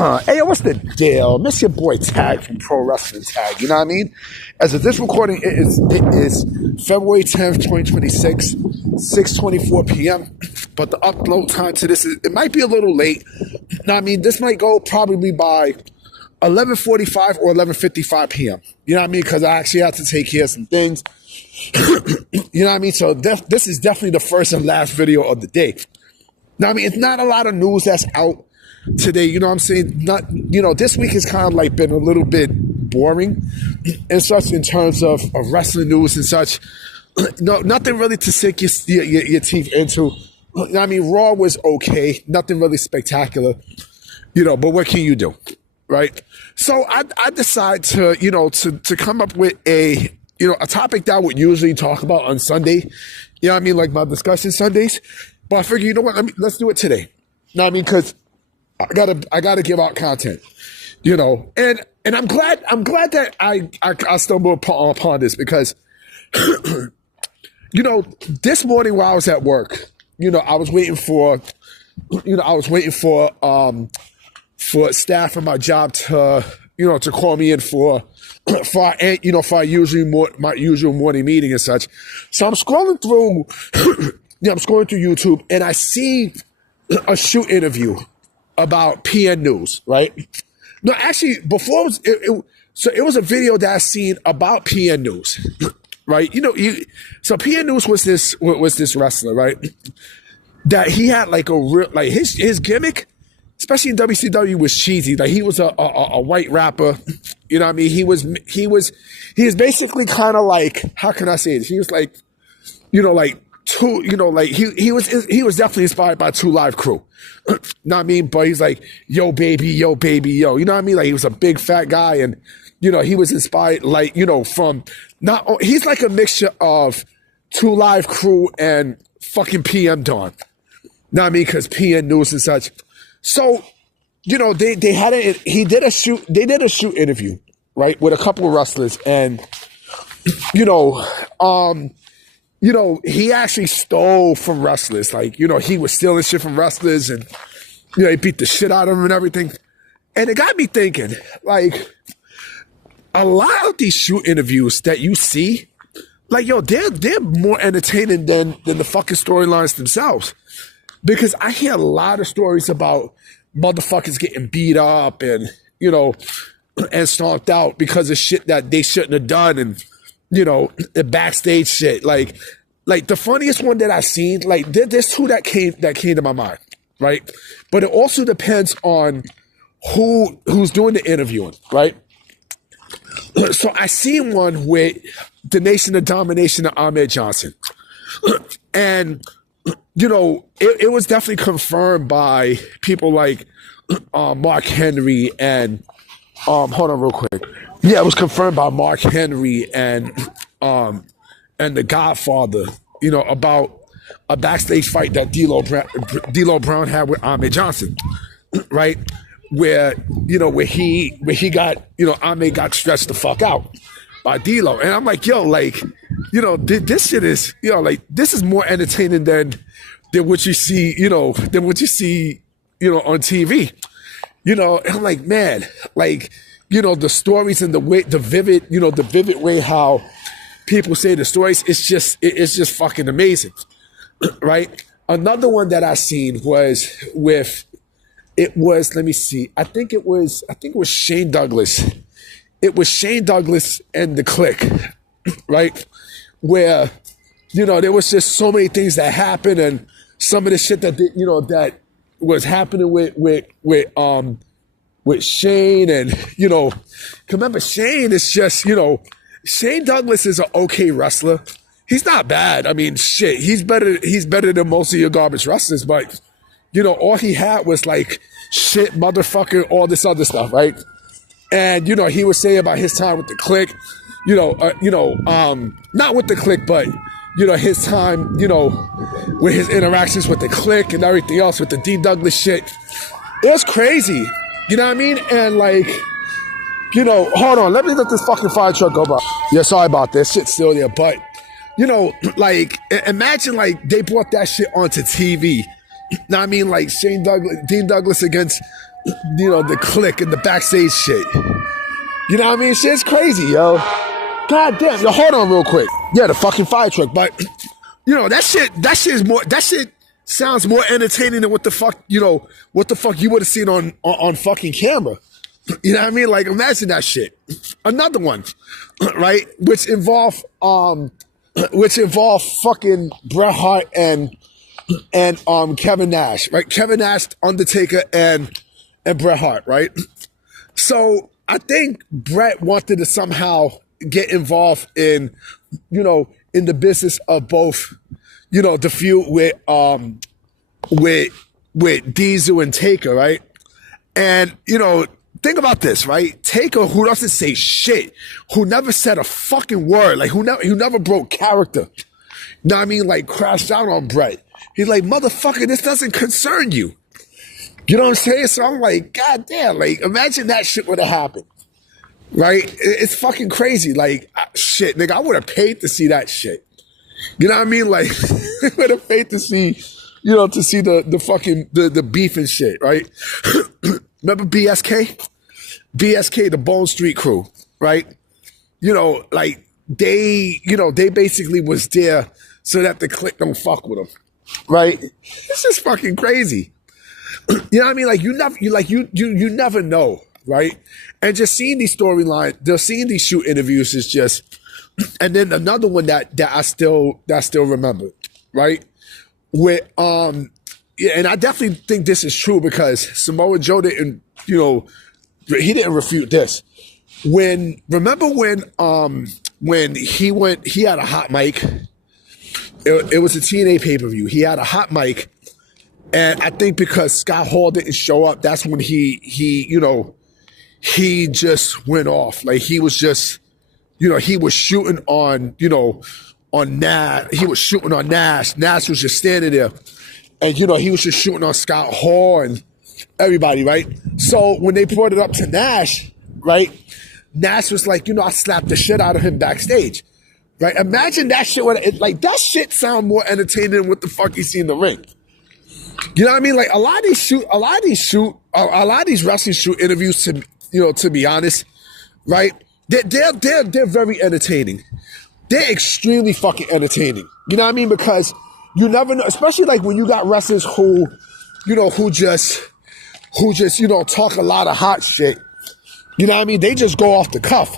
Hey, yo, what's the deal? Miss your boy Tag from Pro Wrestling Tag. You know what I mean? As of this recording, it is February 10th, 2026, 6:24 p.m. But the upload time to this it might be a little late. You know what I mean? This might go probably by 11:45 or 11:55 p.m. You know what I mean? Because I actually have to take care of some things. You know what I mean? So this is definitely the first and last video of the day. Now, I mean, it's not a lot of news that's out today. You know what I'm saying? Not, this week has kind of like been a little bit boring and such in terms of wrestling news and such. No, nothing really to sink your teeth into. I mean, Raw was okay. Nothing really spectacular, but what can you do? Right? So I decide to, to come up with a topic that I would usually talk about on Sunday. You know what I mean? Like my discussion Sundays. But I figure, you know what? Let's do it today. You know what I mean? Because I gotta give out content, and I'm glad that I stumbled upon this because, this morning while I was at work, I was waiting for staff at my job to call me in for our usual morning meeting and such. So I'm scrolling through, YouTube and I see a shoot interview about PN News, right? No, actually, before it was a video that I seen about PN News, right? So PN News was this wrestler, right? That he had like a real his gimmick, especially in WCW, was cheesy. Like he was a white rapper, you know what I mean? He was basically kind of like, how can I say it? He was like, he was definitely inspired by 2 Live Crew. Know what I mean? But he's like, yo, baby, yo. You know what I mean? Like he was a big fat guy and, he was inspired from he's like a mixture of 2 Live Crew and fucking PM Dawn. Know what I mean? Because PN News and such. So, they did a shoot interview, right? With a couple of wrestlers and, he actually stole from wrestlers. Like, he was stealing shit from wrestlers and, he beat the shit out of them and everything. And it got me thinking, like, a lot of these shoot interviews that you see, like, they're more entertaining than the fucking storylines themselves. Because I hear a lot of stories about motherfuckers getting beat up and, and stomped out because of shit that they shouldn't have done and, the backstage shit. Like the funniest one that I've seen, like there's 2 that came to my mind, right? But it also depends on who's doing the interviewing, right? So I seen one with the Nation of Domination of Ahmed Johnson. And, it was definitely confirmed by people like Mark Henry and hold on real quick. Yeah, it was confirmed by Mark Henry and the Godfather, about a backstage fight that D'Lo Brown had with Ahmed Johnson, right? Where he got, Ahmed got stretched the fuck out by D'Lo. And I'm like, yo, like, this shit is, like, this is more entertaining than what you see, on TV. And I'm like, man, like, the stories and the vivid way how people say the stories, it's just fucking amazing, right? Another one that I seen was let me see, I think it was Shane Douglas. It was Shane Douglas and the Click, right? Where, there was just so many things that happened and some of the shit that, that was happening with Shane and, remember Shane is just, Shane Douglas is an okay wrestler. He's not bad. I mean, shit, he's better than most of your garbage wrestlers, but, all he had was like shit, motherfucker, all this other stuff, right? And, he was saying about his time with the Click, not with the Click, but, his time, with his interactions with the Click and everything else with the D. Douglas shit. It was crazy. You know what I mean? And like, hold on, let me let this fucking fire truck go by. Yeah, sorry about this. Shit's still there. But, like, imagine like they brought that shit onto TV. Now I mean, like Dean Douglas against the click and the backstage shit. You know what I mean? Shit's crazy, yo. God damn, yo, hold on real quick. Yeah, the fucking fire truck, but that shit sounds more entertaining than what the fuck you would have seen on fucking camera. You know what I mean? Like, imagine that shit. Another one, right? Which involve fucking Bret Hart and Kevin Nash, right? Kevin Nash, Undertaker, and Bret Hart, right? So I think Bret wanted to somehow get involved in the business of both, the feud with Diesel and Taker, right? And think about this, right? Taker, who doesn't say shit, who never said a fucking word, like who never broke character. You know what I mean? Like, crashed out on Bret. He's like, motherfucker, this doesn't concern you. You know what I'm saying? So I'm like, God damn, like, imagine that shit would have happened. Right? It's fucking crazy. Like, shit, nigga, I would have paid to see that shit. You know what I mean? Like, I would have paid to see, the fucking, the beef and shit, right? Remember BSK? BSK, the Bone Street Crew, right? Like, they basically was there so that the clique don't fuck with them, right? It's just fucking crazy. You know what I mean? Like, you never know, right? And just seeing these storylines, just seeing these shoot interviews is just, and then another one that I still remember, right? With yeah, and I definitely think this is true because Samoa Joe didn't, he didn't refute this. Remember when he had a hot mic. It was a TNA pay-per-view. He had a hot mic, and I think because Scott Hall didn't show up, that's when he just went off. Like, he was just, he was shooting on Nash. He was shooting on Nash. Nash was just standing there. And, he was just shooting on Scott Hall and everybody, right? So when they brought it up to Nash, right, Nash was like, I slapped the shit out of him backstage, right? Imagine that shit. That shit sound more entertaining than what the fuck you see in the ring. You know what I mean? Like, a lot of these wrestling shoot interviews, to be honest, right? They're very entertaining. They're extremely fucking entertaining. You know what I mean? Because you never know, especially like when you got wrestlers who just talk a lot of hot shit. You know what I mean? They just go off the cuff.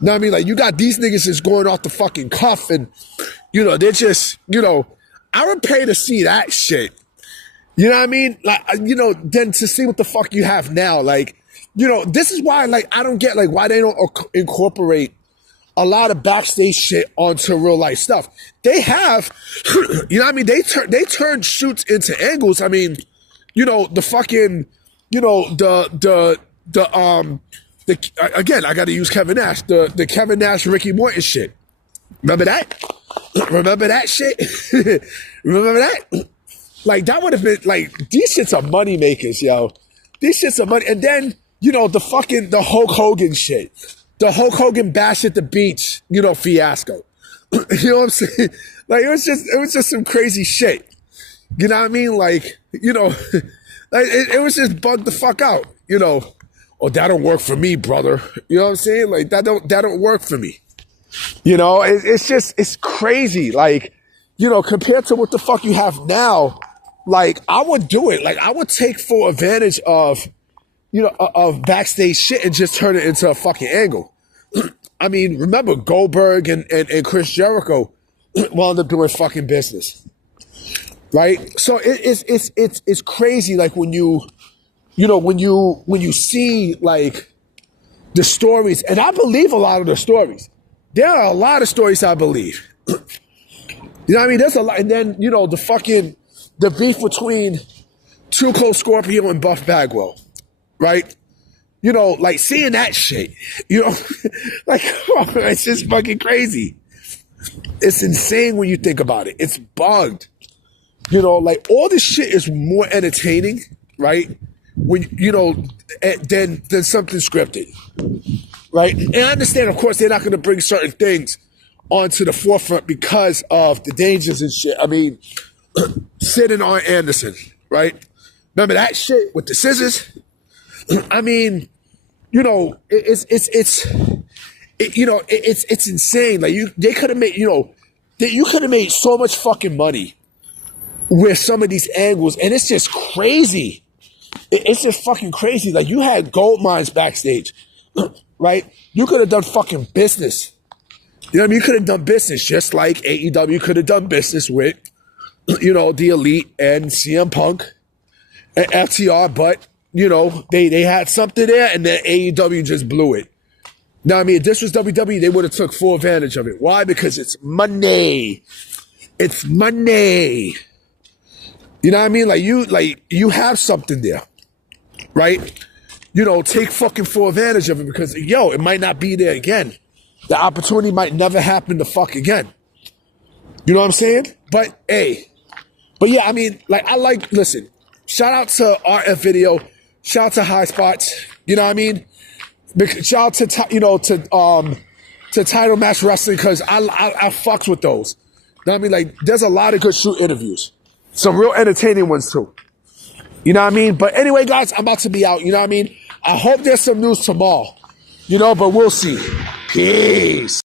You know what I mean? Like, you got these niggas just going off the fucking cuff and, they're just, I would pay to see that shit. You know what I mean? Like, then to see what the fuck you have now. Like, this is why, like, I don't get, like, why they don't incorporate a lot of backstage shit onto real life stuff. They have, you know what I mean? They turn shoots into angles. I mean, the fucking, again, I got to use Kevin Nash, the Kevin Nash, Ricky Morton shit. Remember that? Remember that shit? Remember that? Like, that would have been, like, these shits are money makers, yo. These shits are money. And then, the Hulk Hogan shit. The Hulk Hogan bash at the beach, fiasco. You know what I'm saying? Like, it was just some crazy shit. You know what I mean? Like, like, it was just bugged the fuck out, Oh, that don't work for me, brother. You know what I'm saying? Like, that don't work for me. It's crazy. Like, compared to what the fuck you have now, like, I would do it. Like, I would take full advantage of, of backstage shit and just turn it into a fucking angle. I mean, remember Goldberg and Chris Jericho wound up doing fucking business, right? So it's crazy. Like, when you see, like, the stories, and I believe a lot of the stories. There are a lot of stories I believe. You know what I mean? There's a lot. And then, the beef between Too Cold Scorpio and Buff Bagwell, right? Like, seeing that shit, like, it's just fucking crazy. It's insane when you think about it. It's bugged. Like, all this shit is more entertaining, right? When, than something scripted, right? And I understand, of course, they're not going to bring certain things onto the forefront because of the dangers and shit. I mean, Sid and Arn Anderson, right? Remember that shit with the scissors? I mean, you know, it's insane. Like they could have made, you could have made so much fucking money with some of these angles, and it's just crazy. It's just fucking crazy. Like you had gold mines backstage, right? You could have done fucking business. You know what I mean? You could have done business just like AEW could have done business with, the Elite and CM Punk and FTR, but they had something there, and then AEW just blew it. Now, I mean, if this was WWE, they would have took full advantage of it. Why? Because it's money. It's money. You know what I mean? Like you have something there, right? Take fucking full advantage of it because, it might not be there again. The opportunity might never happen to fuck again. You know what I'm saying? But yeah, I mean, listen, shout out to RF Video, shout out to High Spots, you know what I mean? Shout out to Title Match Wrestling because I fucks with those. You know what I mean? Like, there's a lot of good shoot interviews. Some real entertaining ones too. You know what I mean? But anyway, guys, I'm about to be out. You know what I mean? I hope there's some news tomorrow. But we'll see. Peace.